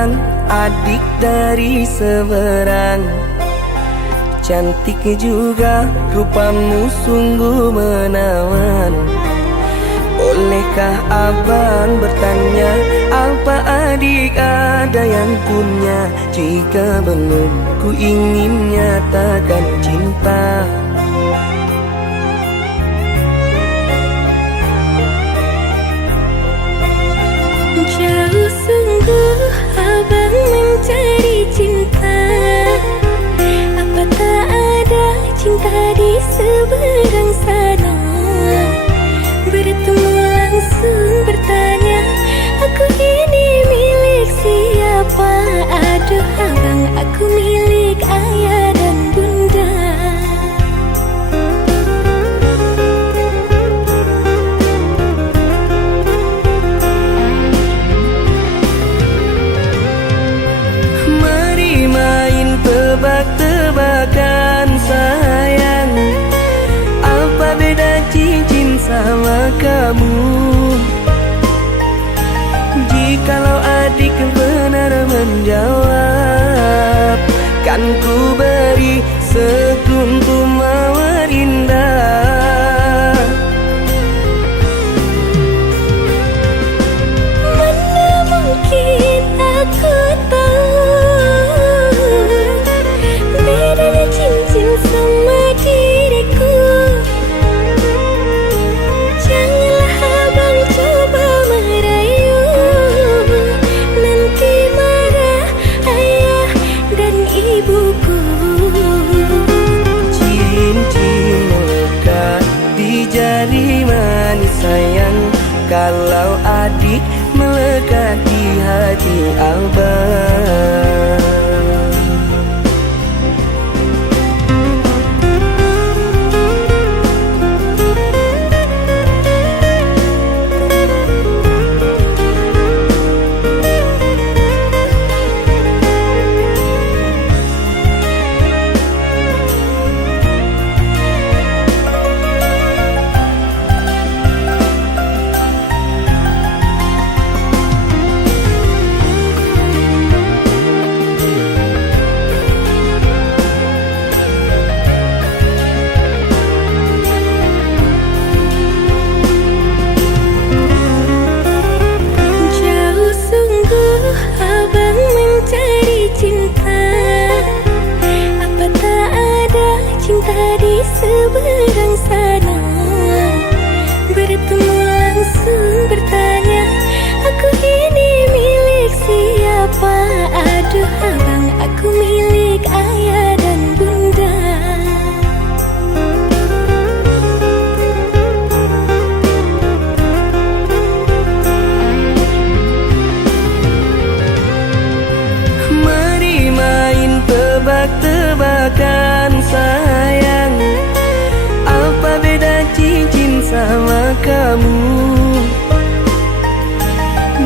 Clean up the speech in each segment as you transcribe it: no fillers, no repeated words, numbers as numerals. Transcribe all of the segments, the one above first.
abang, adik dari seberang. Cantik juga rupamu sungguh menawan. Bolehkah abang bertanya, apa adik ada yang punya? Jika belum, ku ingin nyatakan cinta. Jauh sungguh abang mencari cinta. Apa tak ada cinta di seberang sana? Bertemu langsung bertanya, aku ini milik siapa? Aduh abang, aku milik ayah dan bunda. Mari main tebak-tebakan sayang, apa beda cincin sama kamu? Jikalau adik benar menjawab, kan ku beri sekuntum mawar indah. Mana mungkin aku tahu bedanya cincin sama diriku. Janganlah abang coba merayu, nanti marah ayah dan ibuku. Cincin melekat di jari manis sayang, kalau adik melekat di hati abang. Jauh sungguh abang mencari cinta. Apa tak ada cinta di seberang sana? Bertemu langsung bertanya, aku ini milik siapa? Aduh abang, aku milik ayah dan bunda. Mari main tebak-tebakan sayang, apa beda cincin sama kamu?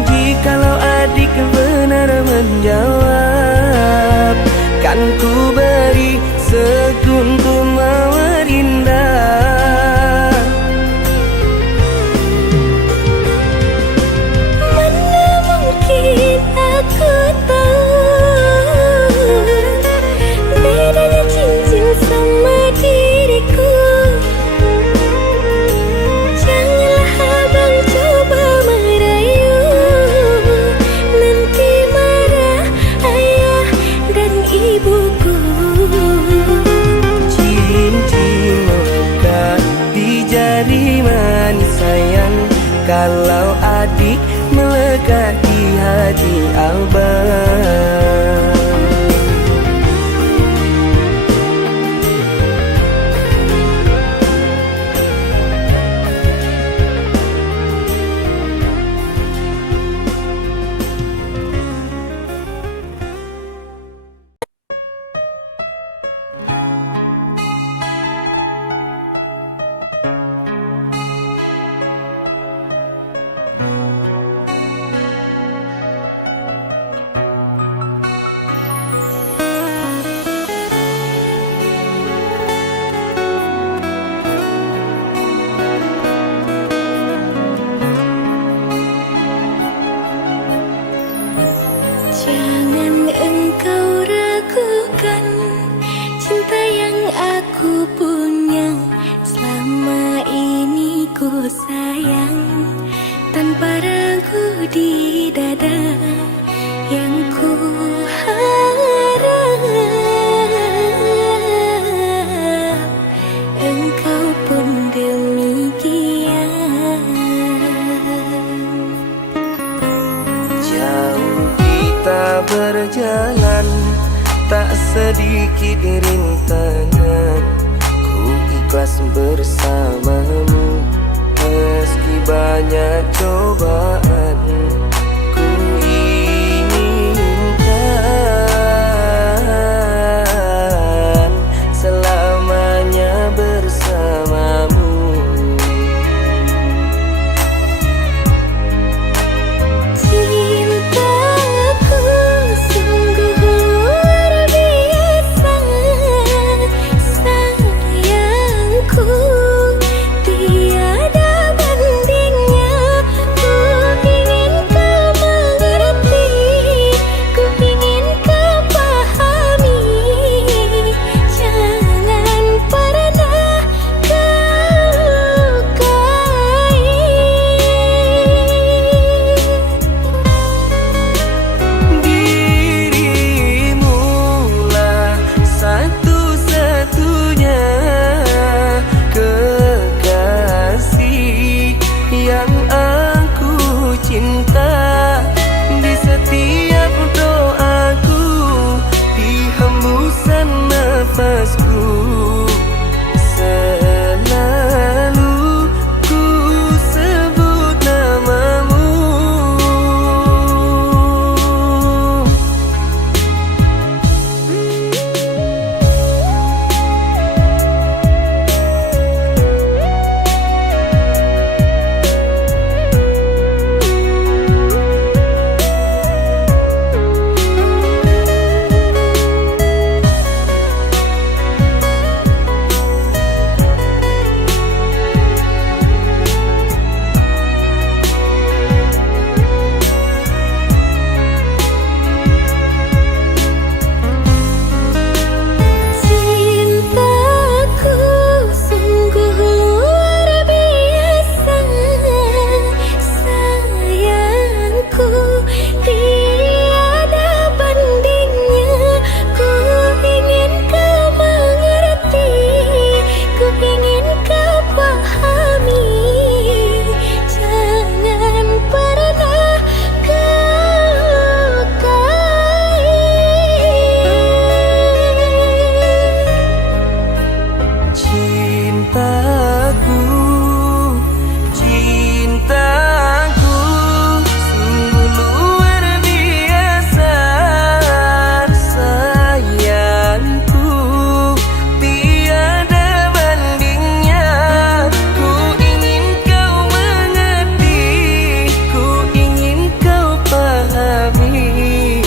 Jikalau adik benar menjawab, kan ku beri sekuntum mawar indah. Mana mungkin aku tahu bedanya cincin sama diriku. Janganlah abang coba merayu, nanti marah ayah dan ibuku. Cincin melekat di jari manis sayang, kalau adik melekat di hati abang. sedikit rintangan, ku ikhlas bersamamu. Meski banyak cobaan, ku inginkan selamanya bersamamu. Cintaku sungguh luar biasa, sayangku tiada bandingnya. Ku ingin kau mengerti, ku ingin kau pahami. Jangan pernah kau lukai. Dirimulah satu-satunya kekasih yang aku cinta. Di setiap doaku, di hembusan nafasku, selalu ku sebut namamu. Cintaku sungguh luar biasa, sayangku tiada bandingnya. Ku ingin kau mengerti, ku ingin kau pahami. Jangan pernah kau lukai. Cintaku, cintaku sungguh luar biasa, sayangku tiada bandingnya. Ku ingin kau mengerti, ku ingin kau pahami.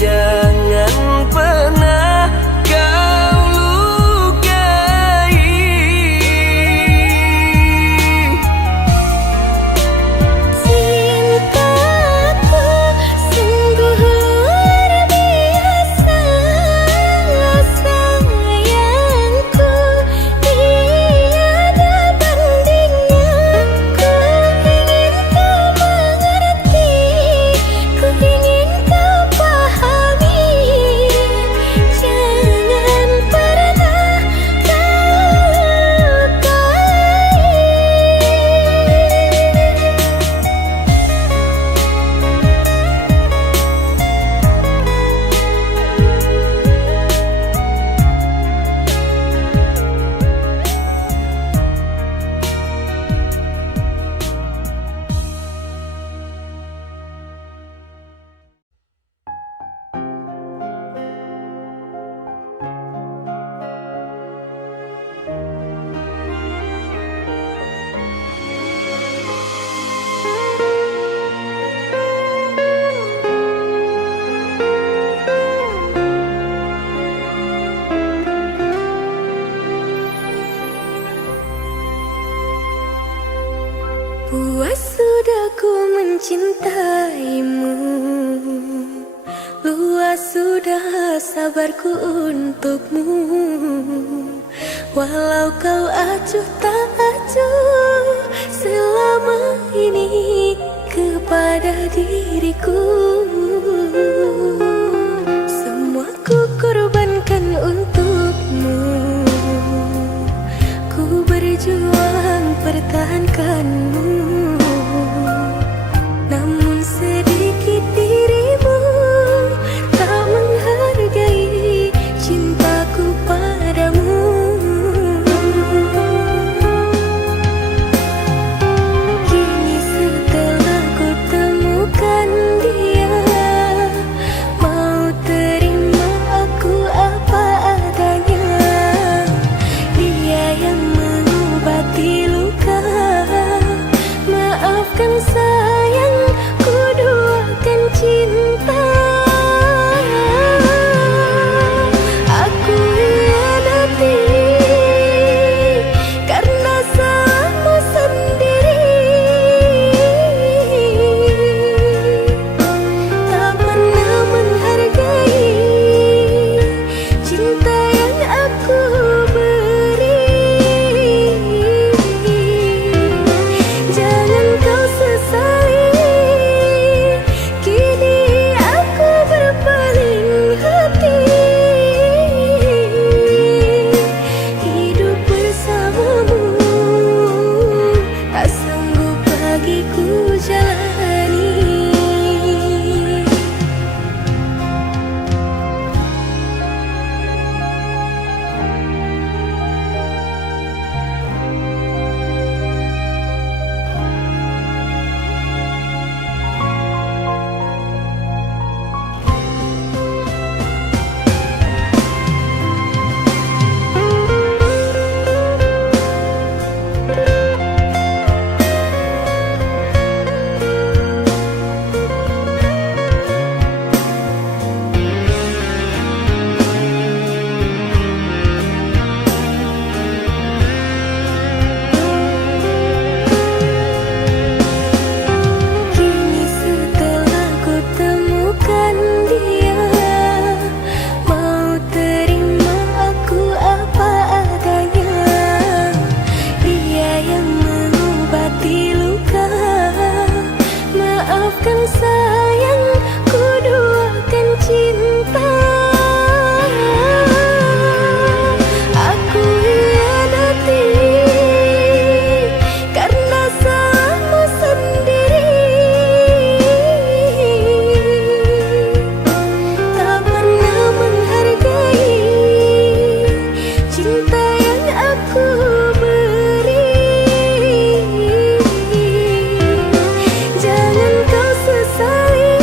Jangan pernah kau lukai. Cintaku sungguh luar biasa, sayangku tiada bandingnya. Ku ingin kau mengerti, ku ingin kau pahami. Jangan pernah kau lukai. Puas sudah ku mencintaimu, luas sudah sabarku untukmu. Walau kau acuh tak acuh selama ini kepada diriku, semua ku korbankan untukmu. Ku berjuang pertahankanmu, namun sedikit dirimu tak menghargai aku beri. Jangan kau sesali,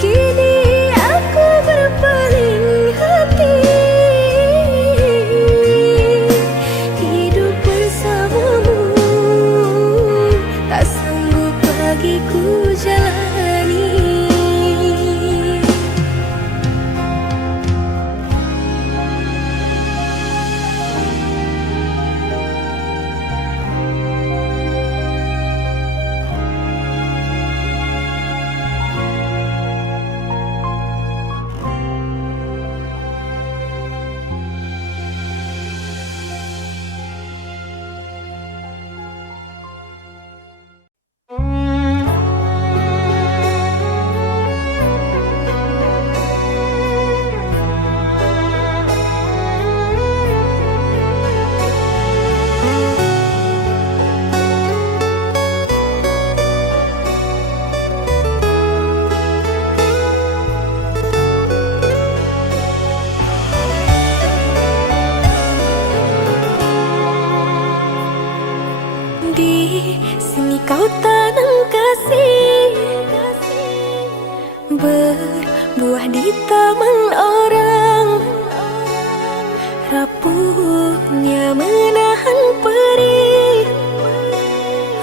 kini aku berpaling hati. Hidup bersamamu tak sanggup bagiku jalani. Di sini kau tanam kasih, berbuah di taman orang. Rapuhnya menahan perih,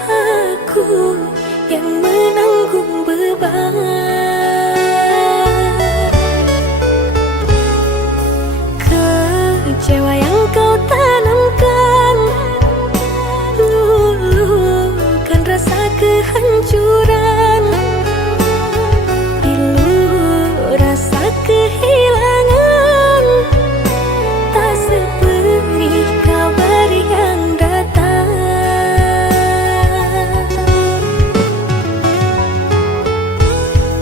aku yang menanggung beban. Kecewa yang kau tanamkan, lulukan rasa kehancuran. Pilu rasa kehilangan, tak seperti kabar yang datang.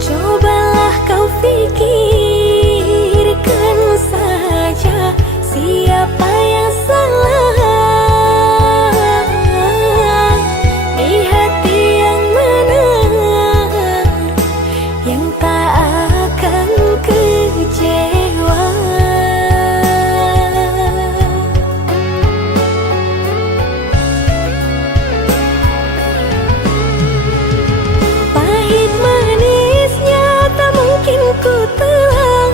Cobalah kau fikirkan saja siapa yang salah di hati yang mana, yang tak akan kecewa. Pahit manisnya tak mungkin ku telan.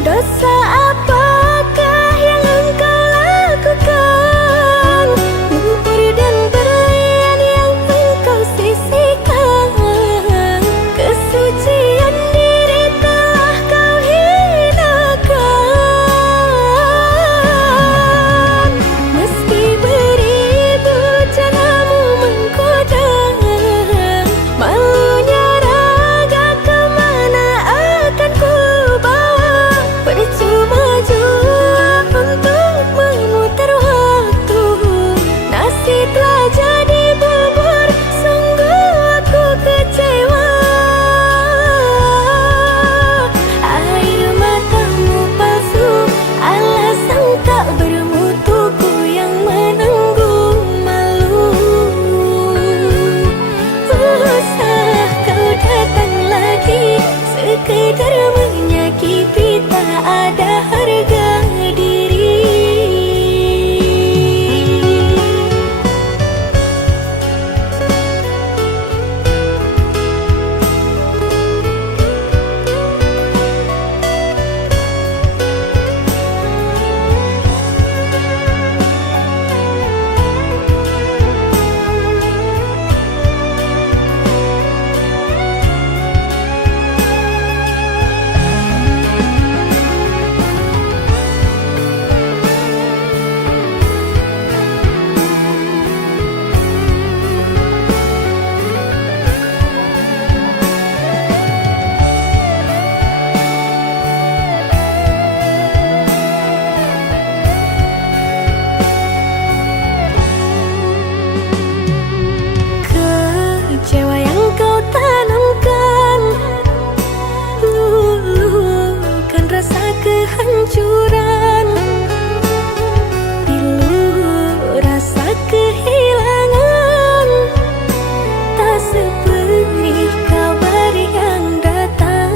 Dosa apakah yang engkau lakukan? Lumpur dan berlian yang engkau sisihkan, kesucian diri telah kau hinakan. Meski beribu caramu menggoda, malunya raga kemana akan ku bawa? Percuma jua untuk memutar waktu, nasi telah jadi bubur, sungguh aku kecewa. Air matamu palsu, alasan tak bermutuku yang menanggung malu. Usah kau datang lagi, sekedar menyakiti, tak ada harga diri. Kecewa yang kau tanamkan, lulukan rasa kehancuran. Pilu rasa kehilangan, tak seperti kabar yang datang.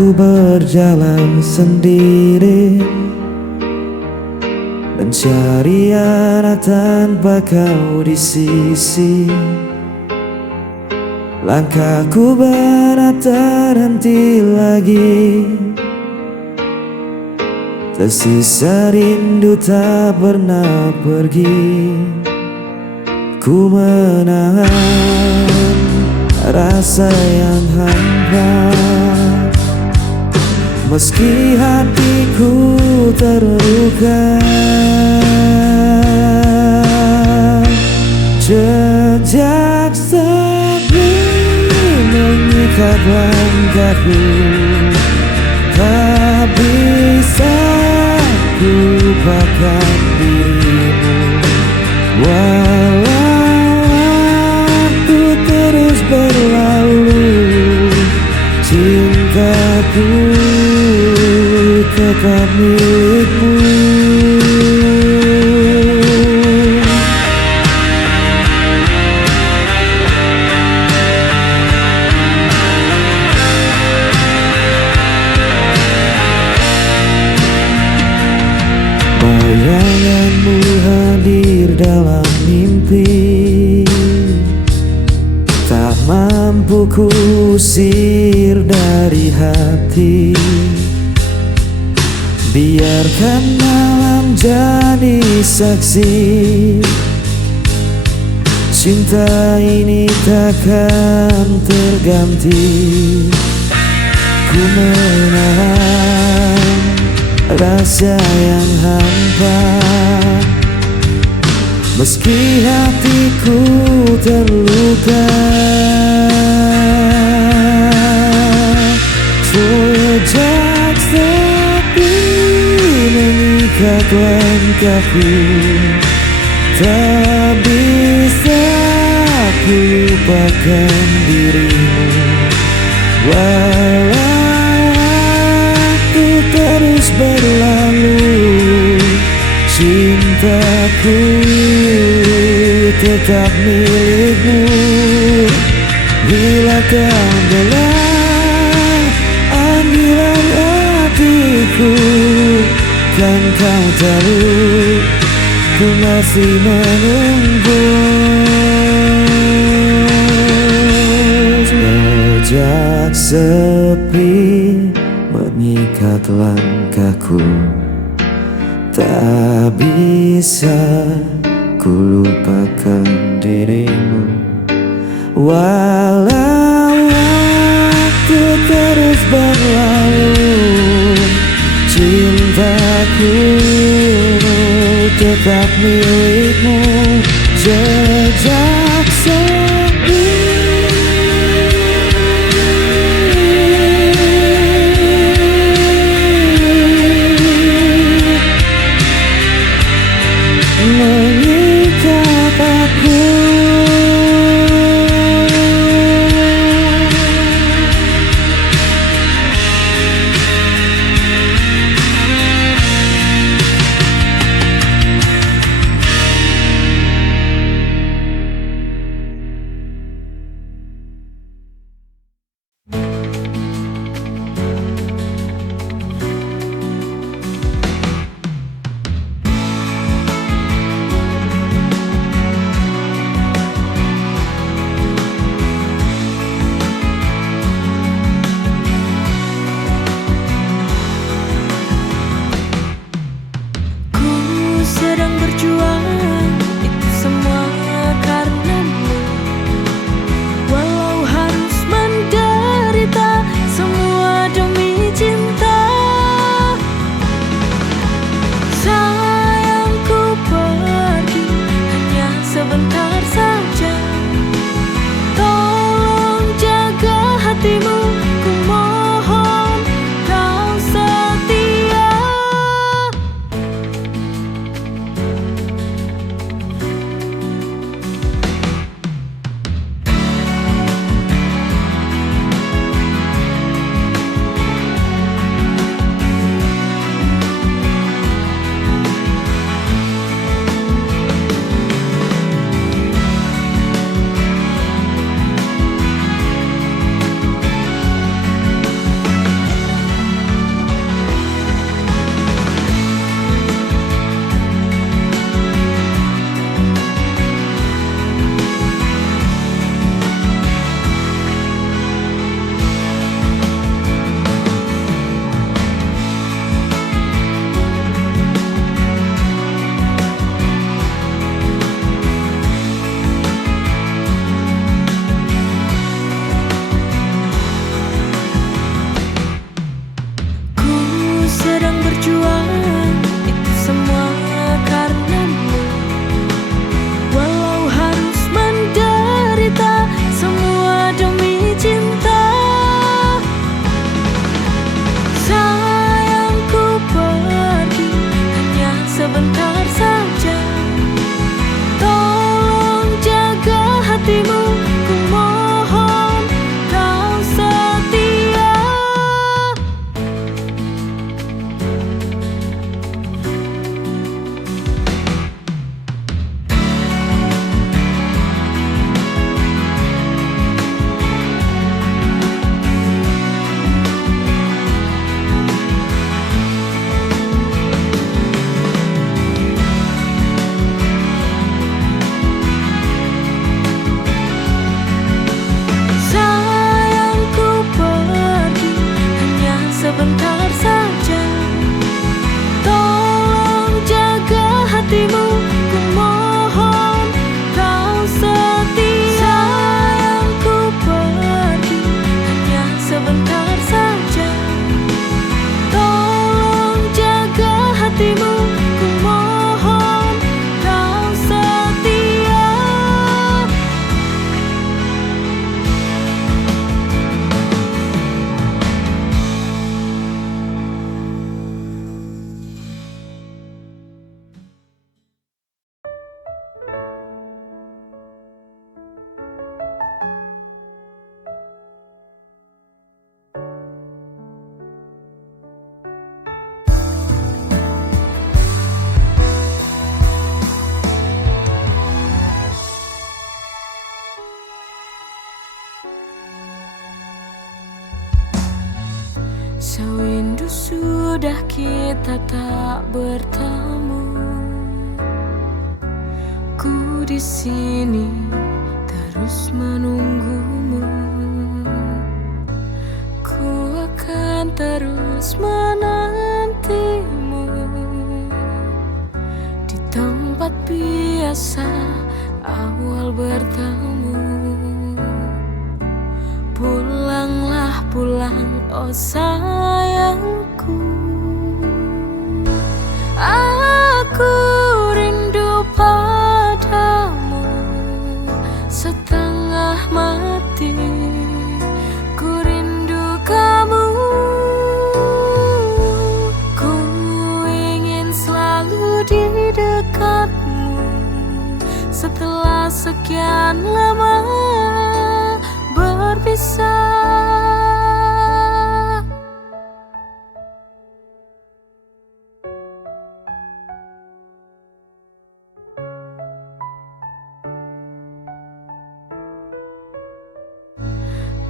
Aku berjalan sendiri, mencari arah tanpa kau di sisi. Langkahku berat terhenti lagi, tersisa rindu tak pernah pergi. Ku menahan rasa yang hampa, meski hatiku terluka. Jejak sepi mengikat langkahku, tak bisa ku lupakan dirimu. Walau waktu terus berlalu, cintaku tetap milikmu. Bayanganmu hadir dalam mimpi, tak mampu kusir dari hati. Biarkan malam jadi saksi, cinta ini takkan terganti. Ku menahan rasa yang hampa, meski hatiku terluka. Sejak sepi mengikat langkahku, tak bisa ku lupakan dirimu. Walau waktu terus berlalu, cintaku tetap milikmu. Bila kau belah panggilan hatiku, kan kau tahu ku masih menunggu. Sejak sepi mengikat langkahku, tak bisa ku lupakan dirimu. Walau waktu terus berlalu, cintaku tetap milikmu. Jejak sepi mengikat aku. sudah kita tak bertemu. Ku di sini terus menunggumu. Ku akan terus menantimu di tempat biasa awal bertemu. Pulanglah pulang, oh sayangku. Aku rindu padamu setengah mati. Ku rindu kamu. Ku ingin selalu di dekatmu setelah sekian lama berpisah.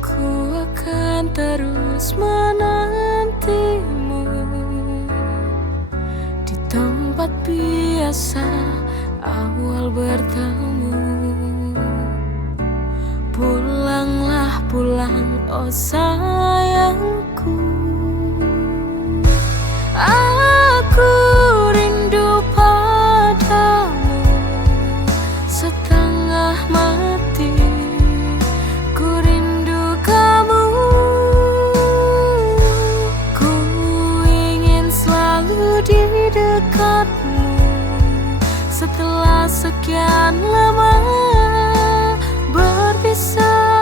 Ku akan terus menantimu di tempat biasa awal bertemu. Pulanglah pulang, oh sayangku. Aku rindu padamu setengah mati. Ku rindu kamu. Ku ingin selalu di dekatmu setelah sekian lama berpisah.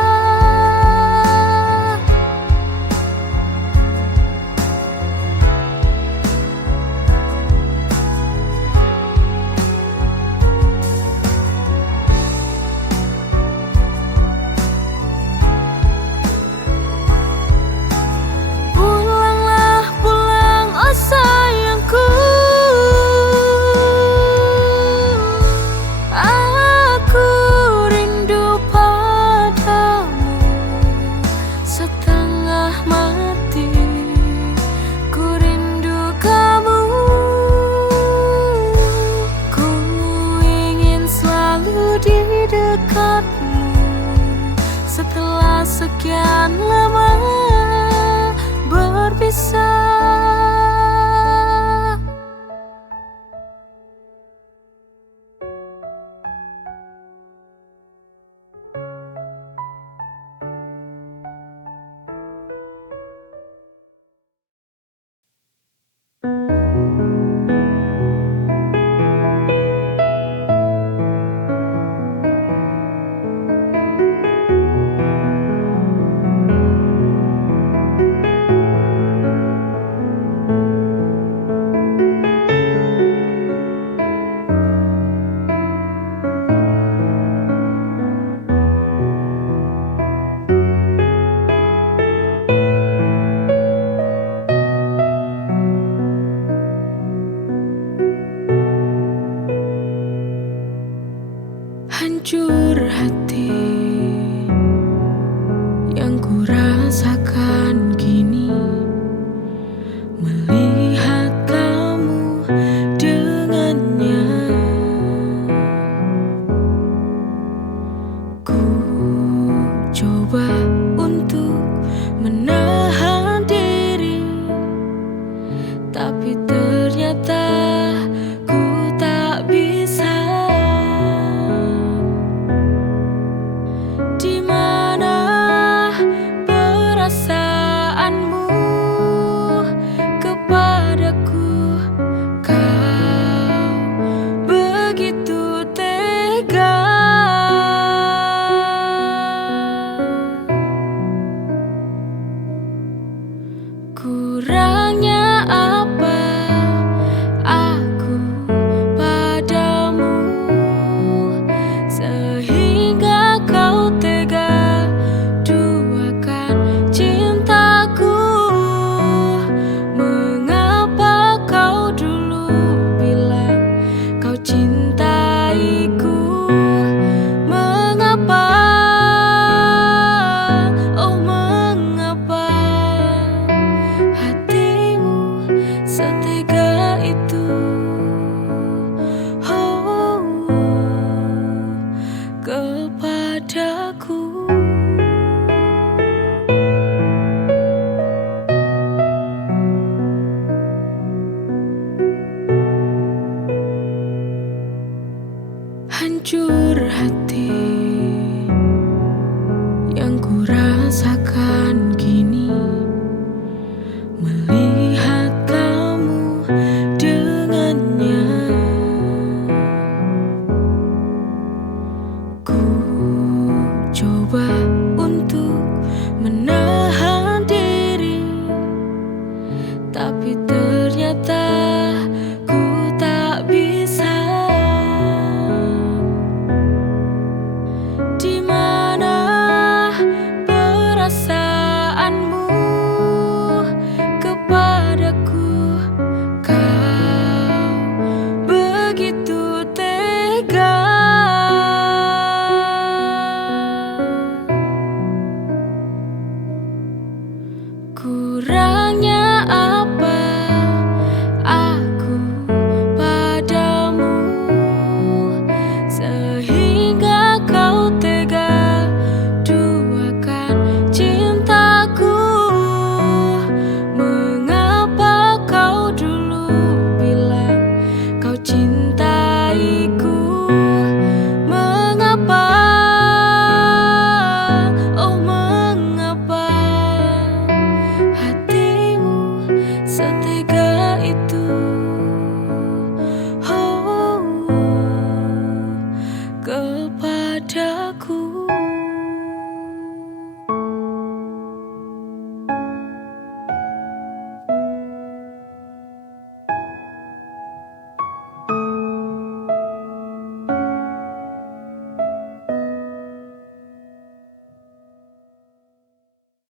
Pulanglah pulang, oh sayangku. Aku rindu padamu setengah mati. Ku rindu kamu. Ku ingin selalu di dekatmu setelah sekian lama berpisah. Hancur hati yang ku rasakan kini melihat kamu dengannya. Ku coba untuk menahan diri, tapi ternyata